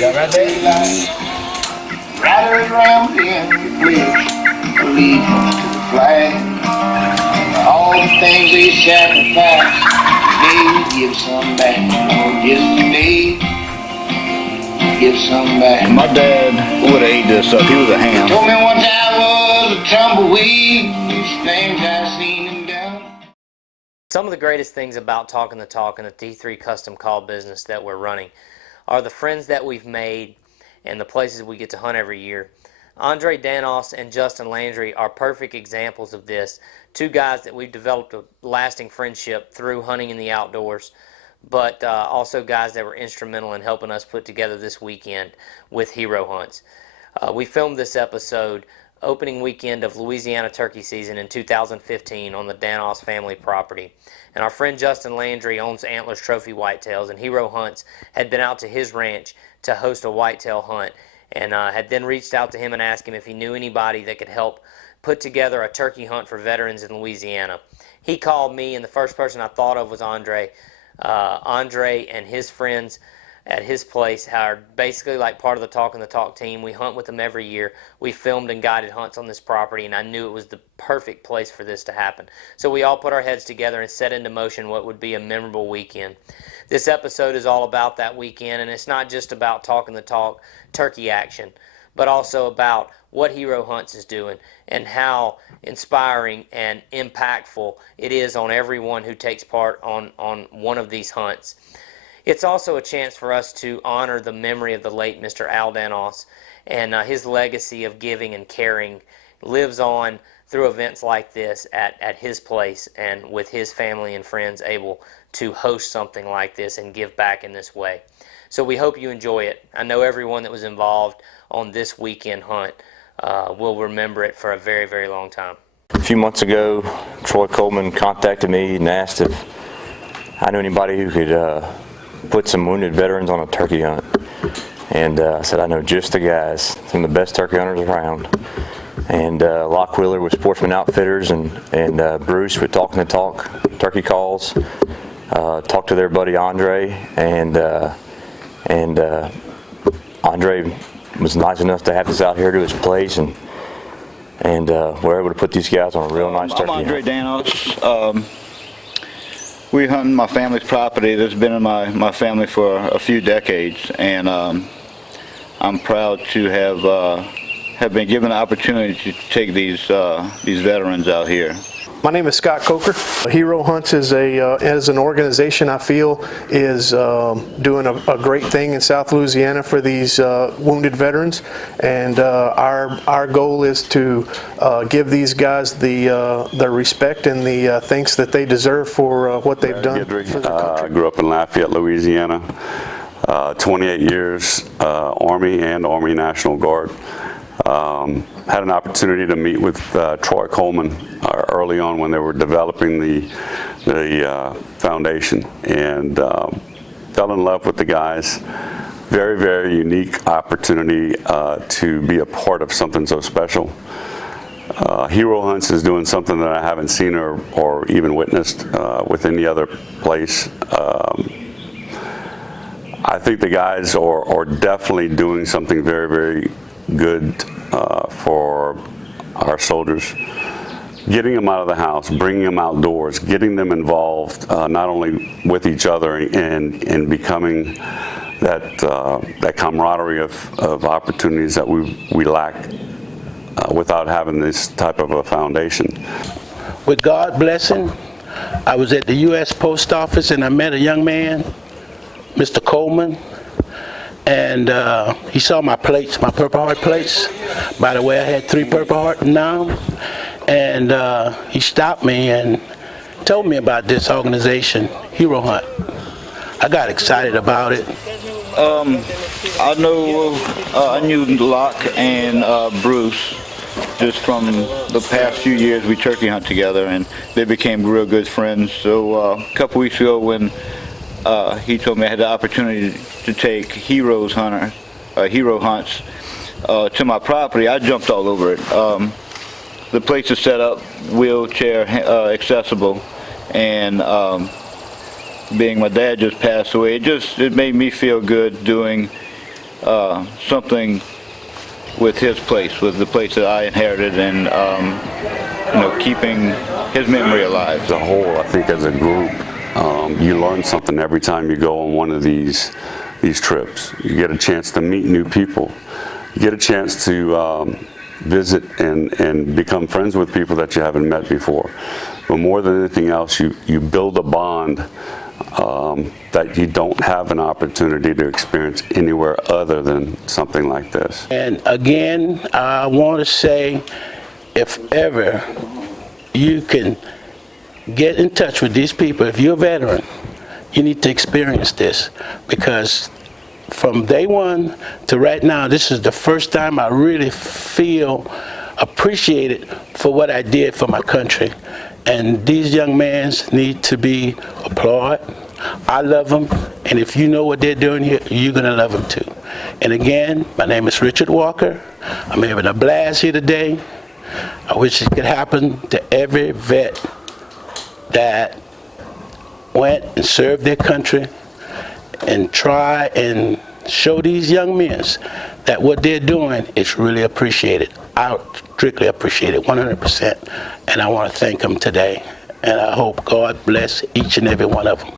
Got right daylight. Riders rambling, pledge allegiance to the flag. All the things they sacrificed, today give some back. Oh, just today, give some back. My dad would have ate this up. He was a ham. Told me once I was a tumbleweed, these things I seen him done. Some of the greatest things about Talking the Talk and the T3 custom call business that we're running are the friends that we've made and the places we get to hunt every year. Andre Danos and Justin Landry are perfect examples of this. Two guys that we've developed a lasting friendship through hunting in the outdoors, but also guys that were instrumental in helping us put together this weekend with Hero Hunts. We filmed this episode opening weekend of Louisiana turkey season in 2015 on the Danos family property. And our friend Justin Landry owns Antlers Trophy Whitetails, and Hero Hunts had been out to his ranch to host a whitetail hunt, and had then reached out to him and asked him if he knew anybody that could help put together a turkey hunt for veterans in Louisiana. He called me, and the first person I thought of was Andre. Andre and his friends at his place are basically like part of the Talking the Talk team. We hunt with them every year. We filmed and guided hunts on this property, and I knew it was the perfect place for this to happen. So we all put our heads together and set into motion what would be a memorable weekend. This episode is all about that weekend, and it's not just about Talking the Talk turkey action, but also about what Hero Hunts is doing and how inspiring and impactful it is on everyone who takes part on one of these hunts. It's also a chance for us to honor the memory of the late Mr. Al Danos, and his legacy of giving and caring lives on through events like this at his place, and with his family and friends able to host something like this and give back in this way. So we hope you enjoy it. I know everyone that was involved on this weekend hunt will remember it for a very, very long time. A few months ago, Troy Coleman contacted me and asked if I knew anybody who could put some wounded veterans on a turkey hunt. And I said, I know just the guys, some of the best turkey hunters around. And Locke Wheeler with Sportsman Outfitters, and Bruce with Talking the Talk turkey calls. Talked to their buddy Andre, and Andre was nice enough to have us out here to his place, and we're able to put these guys on a real nice turkey hunt. I'm Andre Danos. We hunt my family's property that's been in my family for a few decades, and I'm proud to have been given the opportunity to take these veterans out here. My name is Scott Coker. Hero Hunts is an organization I feel is doing a great thing in South Louisiana for these wounded veterans, and our goal is to give these guys the respect and the thanks that they deserve for what they've done for their country. I grew up in Lafayette, Louisiana. 28 years Army and Army National Guard. Had an opportunity to meet with Troy Coleman early on when they were developing the foundation, and fell in love with the guys. Very, very unique opportunity to be a part of something so special. Hero Hunts is doing something that I haven't seen or even witnessed with any other place. I think the guys are definitely doing something very, very good for our soldiers. Getting them out of the house, bringing them outdoors, getting them involved not only with each other and becoming that camaraderie of opportunities that we lack without having this type of a foundation. With God's blessing, I was at the U.S. Post Office and I met a young man, Mr. Coleman, and he saw my plates, my Purple Heart plates. By the way, I had 3 Purple Heart now, and he stopped me and told me about this organization, Hero Hunt. I got excited about it. I knew Locke and Bruce just from the past few years. We turkey hunt together, and they became real good friends. So a couple weeks ago when he told me I had the opportunity to take Hero Hunts to my property, I jumped all over it. The place is set up wheelchair accessible, and being my dad just passed away, it made me feel good doing something with his place, with the place that I inherited, and keeping his memory alive. As a whole, I think as a group, you learn something every time you go on one of these trips. You get a chance to meet new people. You get a chance to visit and become friends with people that you haven't met before. But more than anything else, you build a bond that you don't have an opportunity to experience anywhere other than something like this. And again, I want to say, if ever you can get in touch with these people, if you're a veteran, you need to experience this, because from day one to right now, this is the first time I really feel appreciated for what I did for my country. And these young men need to be applauded. I love them, and if you know what they're doing here, you're going to love them too. And again, my name is Richard Walker. I'm having a blast here today. I wish it could happen to every vet that went and served their country, and try and show these young men that what they're doing is really appreciated. I strictly appreciate it 100%, and I want to thank them today, and I hope God bless each and every one of them.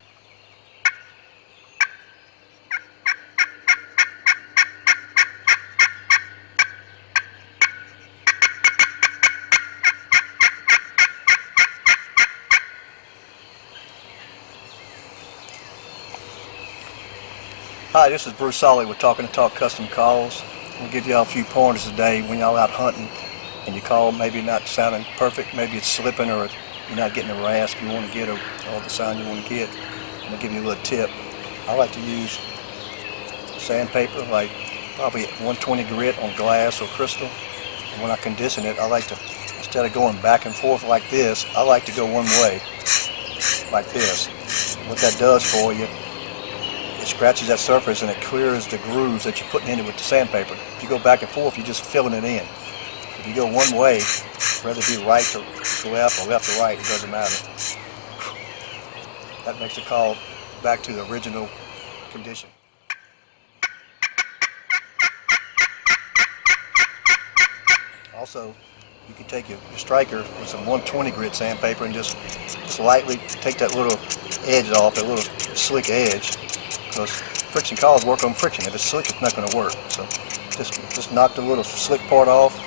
Hi, this is Bruce Solly with Talking to Talk Custom Calls. We'll give y'all a few pointers today when y'all out hunting and you call maybe not sounding perfect, maybe it's slipping or you're not getting the rasp you want to get or the sound you want to get. I'm going to give you a little tip. I like to use sandpaper, like probably 120 grit on glass or crystal. And when I condition it, I like to, instead of going back and forth like this, I like to go one way, like this. What that does for you, it scratches that surface and it clears the grooves that you're putting in it with the sandpaper. If you go back and forth, you're just filling it in. If you go one way, whether it be right to left or left to right, it doesn't matter. That makes the call back to the original condition. Also, you can take your striker with some 120 grit sandpaper and just lightly take that little edge off, that little slick edge. Because friction calls work on friction. If it's slick, it's not going to work. So just knock the little slick part off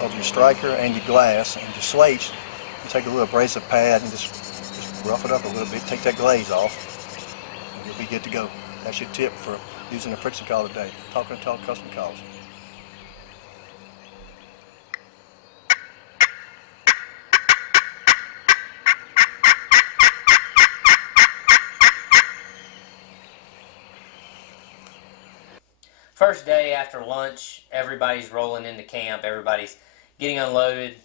of your striker and your glass, and your slates. You take a little abrasive pad and just rough it up a little bit. Take that glaze off, and you'll be good to go. That's your tip for using a friction call today. Talking to Talk Custom Calls. First day after lunch, everybody's rolling into camp. Everybody's getting unloaded,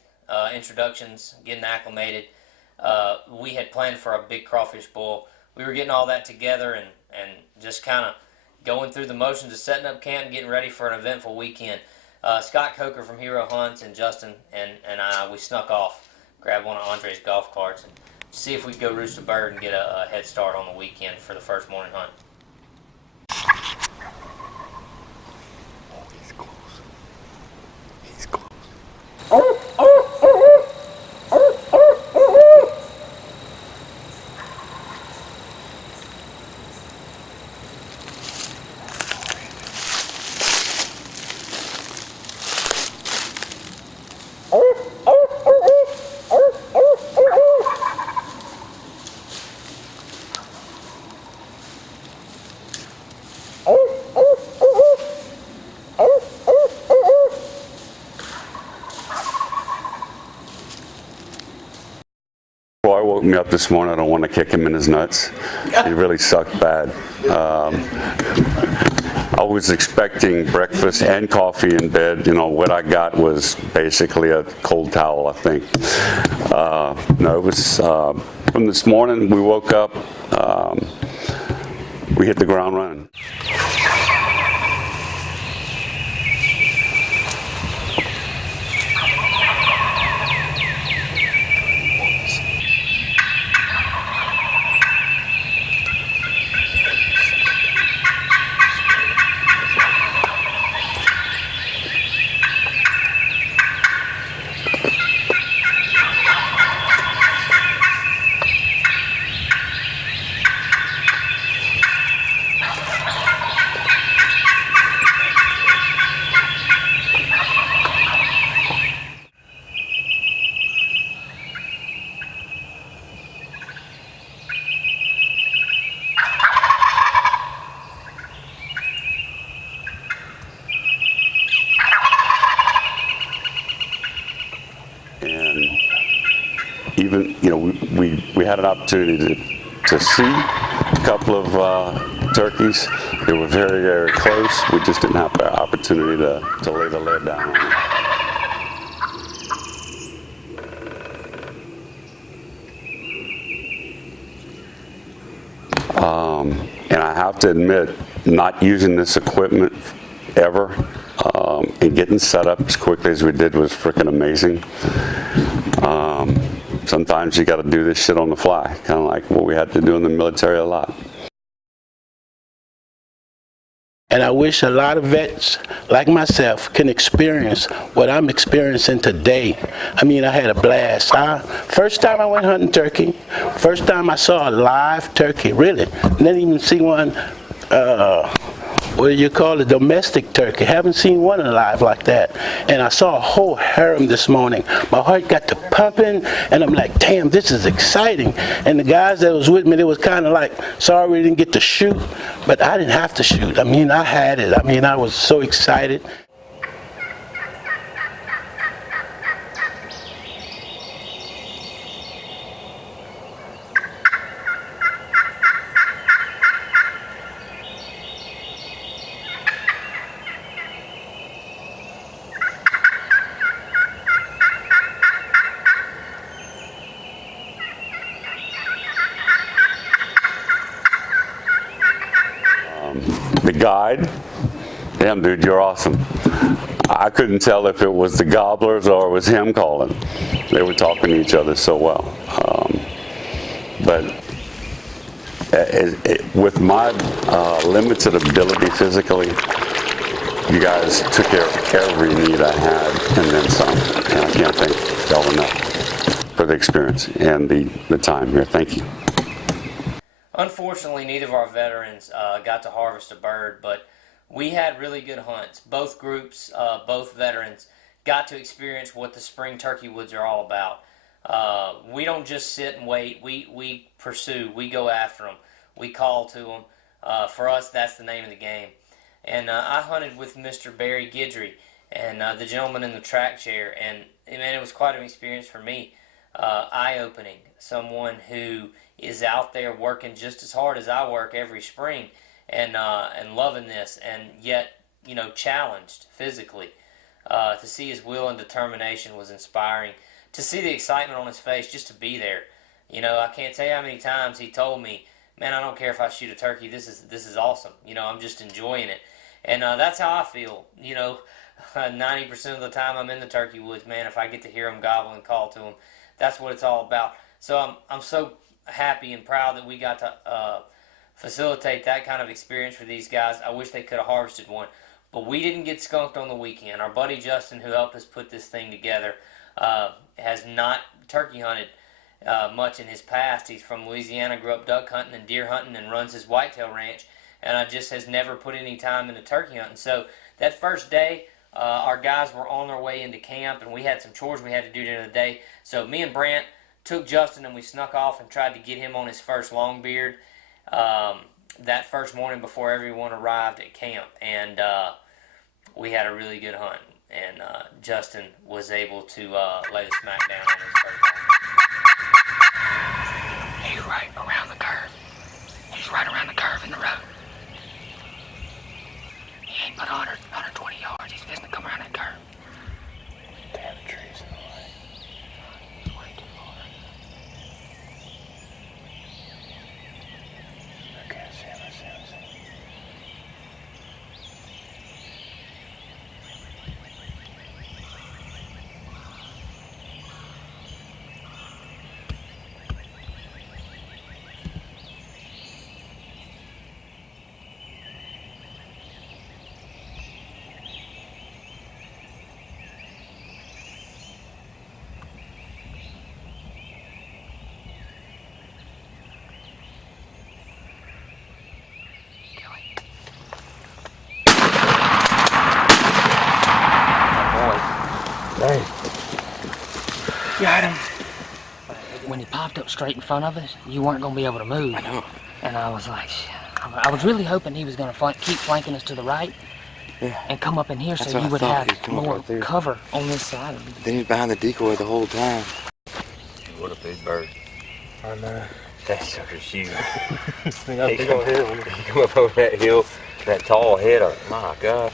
introductions, getting acclimated. We had planned for a big crawfish boil. We were getting all that together and just kind of going through the motions of setting up camp and getting ready for an eventful weekend. Scott Coker from Hero Hunts and Justin and I, we snuck off, grabbed one of Andre's golf carts, and see if we could go roost a bird and get a head start on the weekend for the first morning hunt. Roy woke me up this morning. I don't want to kick him in his nuts. He really sucked bad. I was expecting breakfast and coffee in bed. You know, what I got was basically a cold towel, I think. No, it was from this morning we woke up, we hit the ground running. even, you know, we had an opportunity to see a couple of turkeys. They were very, very close. We just didn't have the opportunity to lay the lid down on them. And I have to admit, not using this equipment ever and getting set up as quickly as we did was freaking amazing. Sometimes you got to do this shit on the fly, kind of like what we had to do in the military a lot. And I wish a lot of vets like myself can experience what I'm experiencing today. I mean, I had a blast. First time I went hunting turkey, first time I saw a live turkey, really. Didn't even see one, what do you call it, domestic turkey. Haven't seen one alive like that. And I saw a whole harem this morning. My heart got to pumping, and I'm like, damn, this is exciting. And the guys that was with me, they was kind of like, sorry we didn't get to shoot, but I didn't have to shoot. I mean, I had it. I mean, I was so excited. The guide, damn dude, you're awesome. I couldn't tell if it was the gobblers or it was him calling. They were talking to each other so well. But with my limited ability physically, you guys took care of every need I had and then some. And I can't thank y'all enough for the experience and the time here. Thank you. Unfortunately, neither of our veterans got to harvest a bird, but we had really good hunts. Both groups, both veterans, got to experience what the spring turkey woods are all about. We don't just sit and wait. We pursue. We go after them. We call to them. For us, that's the name of the game. And I hunted with Mr. Barry Guidry and the gentleman in the track chair, and man, it was quite an experience for me. Eye-opening. Someone who is out there working just as hard as I work every spring, and loving this, and yet, you know, challenged physically. To see his will and determination was inspiring. To see the excitement on his face just to be there. You know, I can't tell you how many times he told me, man, I don't care if I shoot a turkey, this is awesome. You know, I'm just enjoying it. And that's how I feel. You know, 90% of the time I'm in the turkey woods, man, if I get to hear him gobble and call to him, that's what it's all about. So I'm so happy and proud that we got to facilitate that kind of experience for these guys. I wish they could have harvested one, but we didn't get skunked on the weekend. Our buddy Justin, who helped us put this thing together, has not turkey hunted much in his past. He's from Louisiana, grew up duck hunting and deer hunting, and runs his whitetail ranch, and just has never put any time into turkey hunting. So that first day, our guys were on their way into camp, and we had some chores we had to do during the day. So me and Brant took Justin and we snuck off and tried to get him on his first long beard that first morning before everyone arrived at camp. And we had a really good hunt. And Justin was able to lay the smack down on his first hunt. He's right around the curve. He's right around the curve in the road. He ain't but 100, 120 yards. He's fixing to come around that curve. Damn, the trees in the way. It's way too far. Okay, I see him. Got him. When he popped up straight in front of us, you weren't going to be able to move. I know. And I was like, I was really hoping he was going to keep flanking us to the right and come up in here. That's So what you I would thought. He'd have come up more right there. cover on this side. Then he's behind the decoy the whole time. What a big bird. I know. That sucker's huge. They got a big old head. He come up over that hill, that tall head up. My God.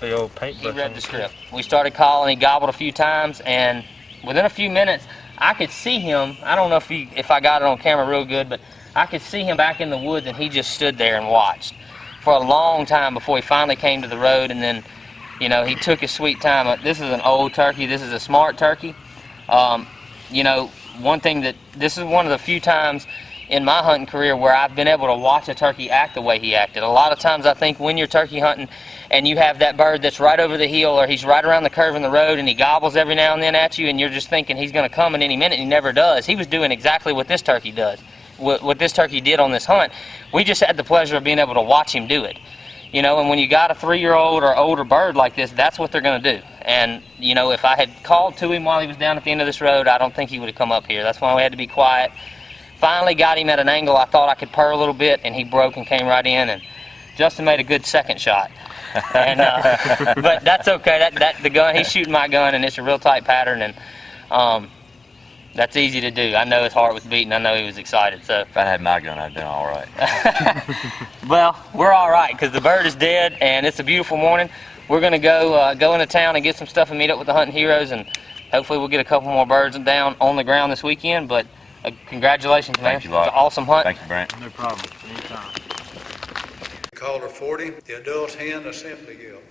Big old paintbrush. He read the script. We started calling, he gobbled a few times, and within a few minutes, I could see him. I don't know if I got it on camera real good, but I could see him back in the woods, and he just stood there and watched for a long time before he finally came to the road, and then, you know, he took his sweet time. This is an old turkey. This is a smart turkey. You know, one thing this is one of the few times in my hunting career where I've been able to watch a turkey act the way he acted. A lot of times I think when you're turkey hunting and you have that bird that's right over the hill or he's right around the curve in the road and he gobbles every now and then at you and you're just thinking he's going to come in any minute, and he never does. He was doing exactly what this turkey does, what this turkey did on this hunt. We just had the pleasure of being able to watch him do it. You know, and when you got a 3-year-old or older bird like this, that's what they're going to do. And, you know, if I had called to him while he was down at the end of this road, I don't think he would have come up here. That's why we had to be quiet. Finally got him at an angle I thought I could purr a little bit, and he broke and came right in, and Justin made a good second shot. And, but that's okay. The gun, he's shooting my gun, and it's a real tight pattern, and that's easy to do. I know his heart was beating. I know he was excited. So If I had my gun, I'd been all right. well, we're all right because the bird is dead, and it's a beautiful morning. We're going to go into town and get some stuff and meet up with the hunting heroes, and hopefully we'll get a couple more birds down on the ground this weekend. But congratulations, man. Thank you, Lot. It's an awesome hunt. Thank you, Brent. No problem. Anytime. Caller 40, the adult hen assembly guild.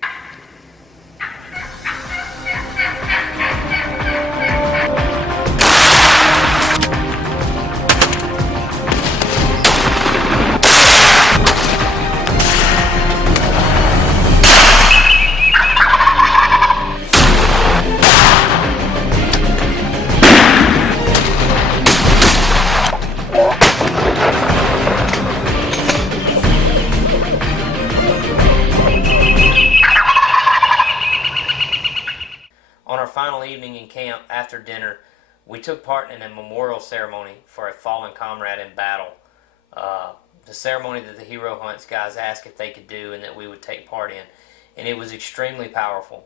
On our final evening in camp after dinner, we took part in a memorial ceremony for a fallen comrade in battle. The ceremony that the Hero Hunts guys asked if they could do and that we would take part in. And it was extremely powerful.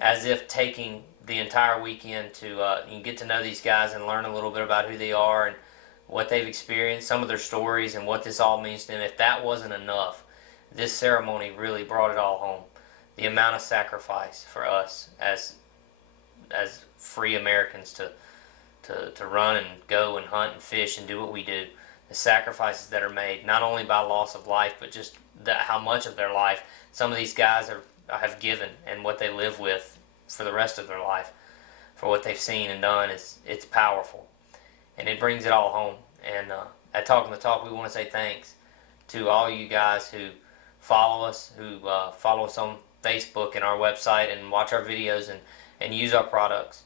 As if taking the entire weekend to you get to know these guys and learn a little bit about who they are and what they've experienced, some of their stories and what this all means to them. If that wasn't enough, this ceremony really brought it all home. The amount of sacrifice for us as free Americans to run and go and hunt and fish and do what we do. The sacrifices that are made, not only by loss of life, but just how much of their life some of these guys have given and what they live with for the rest of their life, for what they've seen and done. It's powerful, and it brings it all home. And at Talking the Talk, we want to say thanks to all you guys who follow us, on Facebook and our website and watch our videos and use our products.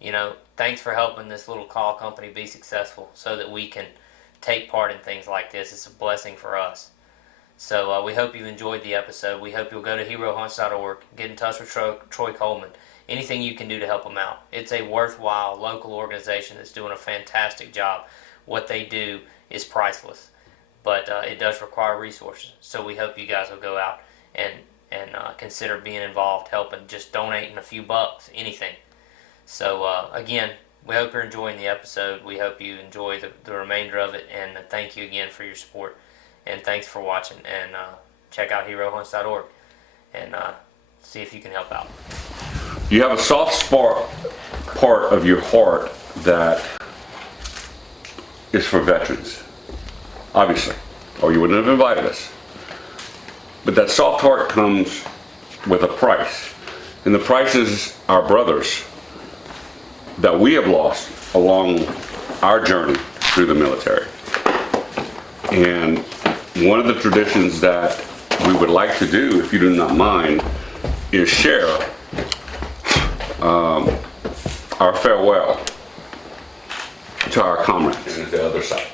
You know, thanks for helping this little call company be successful so that we can take part in things like this. It's a blessing for us. So we hope you've enjoyed the episode. We hope you'll go to herohunts.org, get in touch with Troy Coleman. Anything you can do to help them out. It's a worthwhile local organization that's doing a fantastic job. What they do is priceless, but it does require resources. So we hope you guys will go out and consider being involved, helping, just donating a few bucks, anything. So again, we hope you're enjoying the episode. We hope you enjoy the remainder of it, and thank you again for your support, and thanks for watching, and check out herohunts.org and see if you can help out. You have a soft spot part of your heart that is for veterans, obviously, or you wouldn't have invited us. But that soft heart comes with a price. And the price is our brothers that we have lost along our journey through the military. And one of the traditions that we would like to do, if you do not mind, is share our farewell to our comrades. And the other side.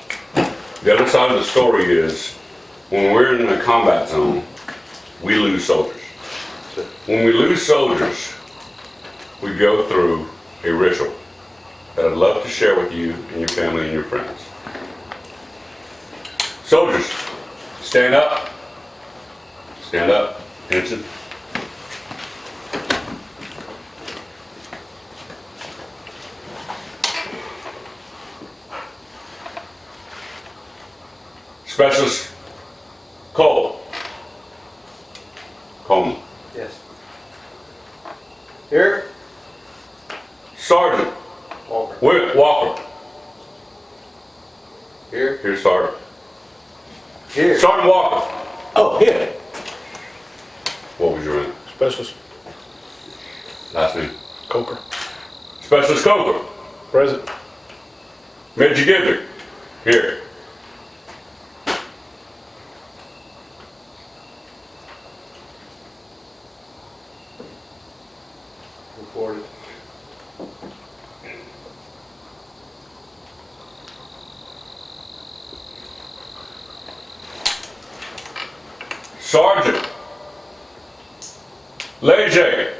The other side of the story is when we're in a combat zone, we lose soldiers. When we lose soldiers, we go through a ritual that I'd love to share with you and your family and your friends. Soldiers, stand up. Stand up. Attention. Specialist Cole. Coleman. Yes. Here. Sergeant Walker. Here. Here's Sergeant. Here. Sergeant Walker. Oh, here. What was your name? Specialist Last name? Coker. Specialist Coker. Present. Major Gibby. Here. Reported. Sergeant Leger.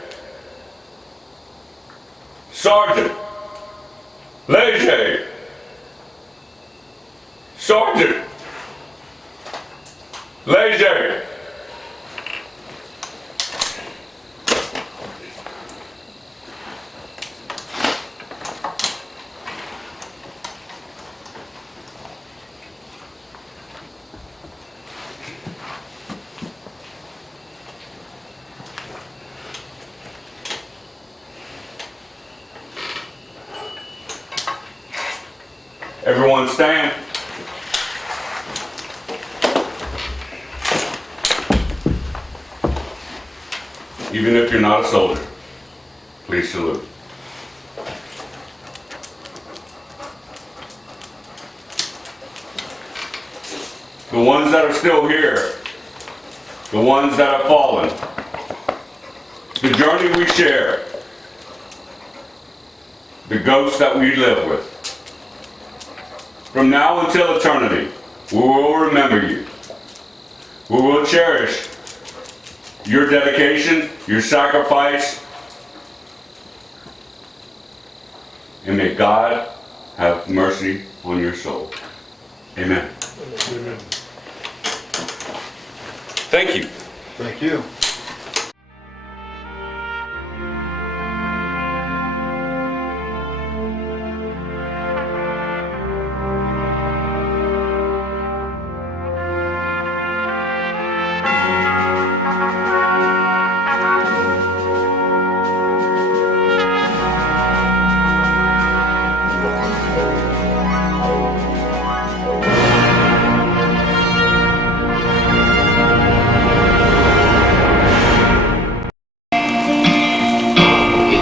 Sergeant Leger. Sergeant Leger. Everyone stand. Even if you're not a soldier, please salute. The ones that are still here, the ones that have fallen, the journey we share, the ghosts that we live with. From now until eternity, we will remember you. We will cherish your dedication, your sacrifice, and may God have mercy on your soul. Amen. Thank you. Thank you.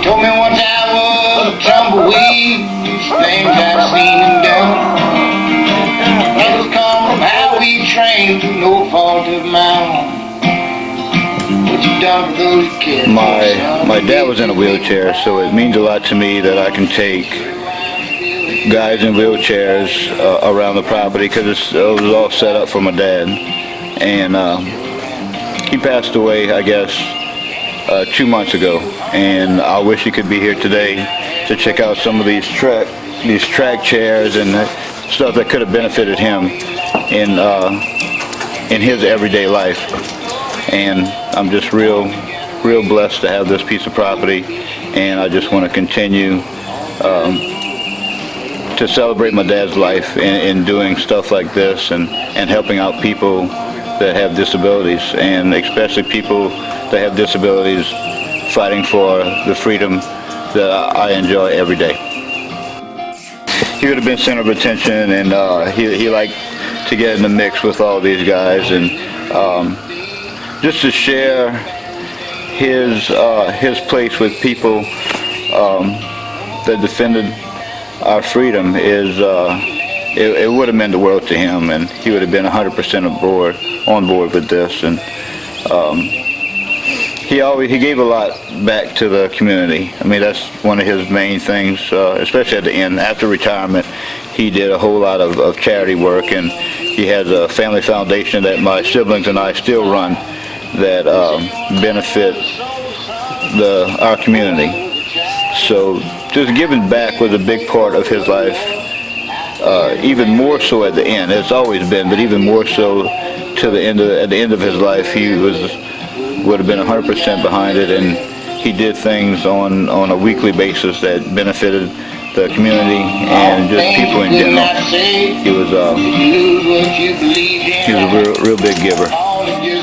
Told me once I was a tumbleweed, things I've seen and done. It's come from how we trained through no fault of my own. What you done for those kids? My dad was in a wheelchair, so it means a lot to me that I can take guys in wheelchairs around the property, because it was all set up for my dad. And he passed away, I guess, 2 months ago, and I wish he could be here today to check out some of these track chairs and stuff that could have benefited him in his everyday life. And I'm just real blessed to have this piece of property, and I just want to continue to celebrate my dad's life in doing stuff like this and helping out people that have disabilities, and especially people that have disabilities fighting for the freedom that I enjoy every day. He would have been center of attention, and he liked to get in the mix with all these guys, and just to share his place with people that defended our freedom is it would have meant the world to him, and he would have been 100% on board with this. And he gave a lot back to the community. I mean, that's one of his main things, especially at the end. After retirement, he did a whole lot of charity work, and he has a family foundation that my siblings and I still run that benefit our community. So just giving back was a big part of his life, even more so at the end. It's always been, but even more so to at the end of his life, he would have been 100% behind it, and he did things on a weekly basis that benefited the community and just people in general. He was a real big giver. All the